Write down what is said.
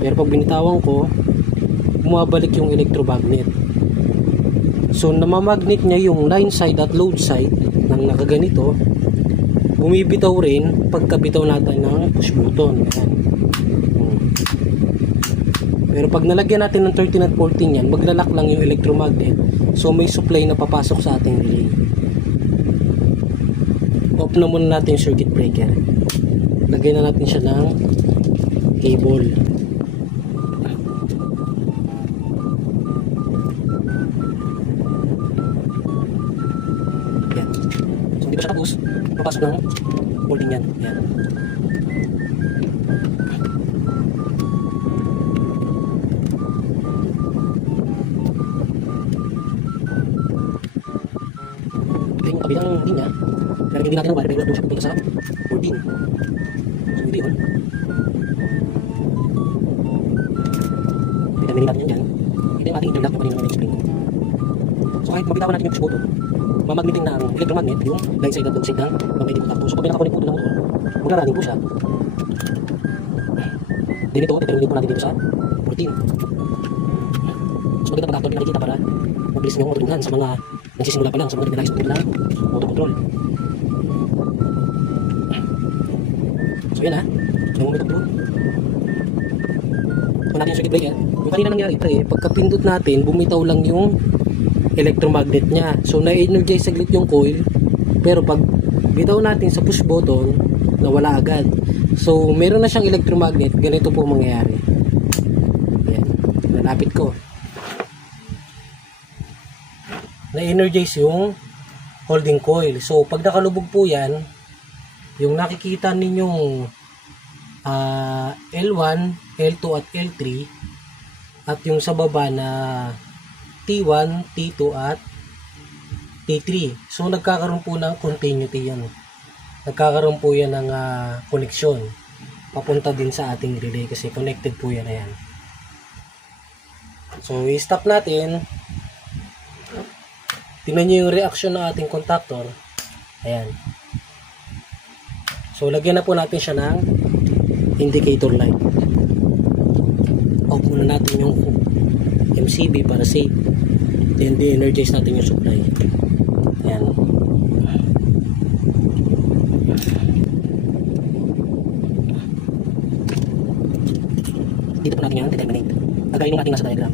Pero pag binitawan ko, bumabalik yung electromagnet. So namamagnet niya yung line side at load side ng nakaganito. Bumibitaw rin pagkabitaw natin ng push button. Ayan. Pero pag nalagyan natin ng 13 at 14 yan, maglalak lang yung electromagnet. So may supply na papasok sa ating relay. Off na muna natin yung circuit breaker. Lagyan na natin siya ng cable. Yan. So hindi pa siya tapos, papasok ng 14 yan. Yan. Kabilang linya, lalagyan din natin ng wire pero doon siya pupunta sa 14. So ito yun. Pagkaminin natin yan dyan. Ito yung ating interlock na kanina ng spring ko. So kahit mabitawan natin yung push button, mamagnetin na ang electromagnet yung line side at load side ng magnetic contact. So pag pinakakonek po doon ng motor, magra-running po siya. Then ito, determine po natin dito sa 14. So magandang pag-actor din nakikita para mabilis nyo matutunan sa mga nagsisimula pa lang, sa mga naglalagay sa tutunan ng auto control. So yan ha, yung moment of truth. So natin yung circuit breaker. Yung kanina nangyari ito pagkapindot natin, bumitaw lang yung electromagnet niya. So na-energize saglit yung coil, pero pag bitaw natin sa push button, nawala agad. So meron na siyang electromagnet, ganito po mangyayari. Yan, nalapit ko. Na-energize yung holding coil. So pag nakalubog po yan, yung nakikita ninyong L1, L2 at L3 at yung sa baba na T1, T2 at T3. So nagkakaroon po ng continuity yan. Nagkakaroon po yan ng connection papunta din sa ating relay kasi connected po yan. Ayan. So i-stop natin. Tingnan nyo yung reaction ng ating contactor. Ayan. So lagyan na po natin siya ng indicator light. Off muna natin yung MCB para safe. Then de-energize natin yung supply. Ayan. Dito po natin yan, determinate. Kagayin natin nasa diagram.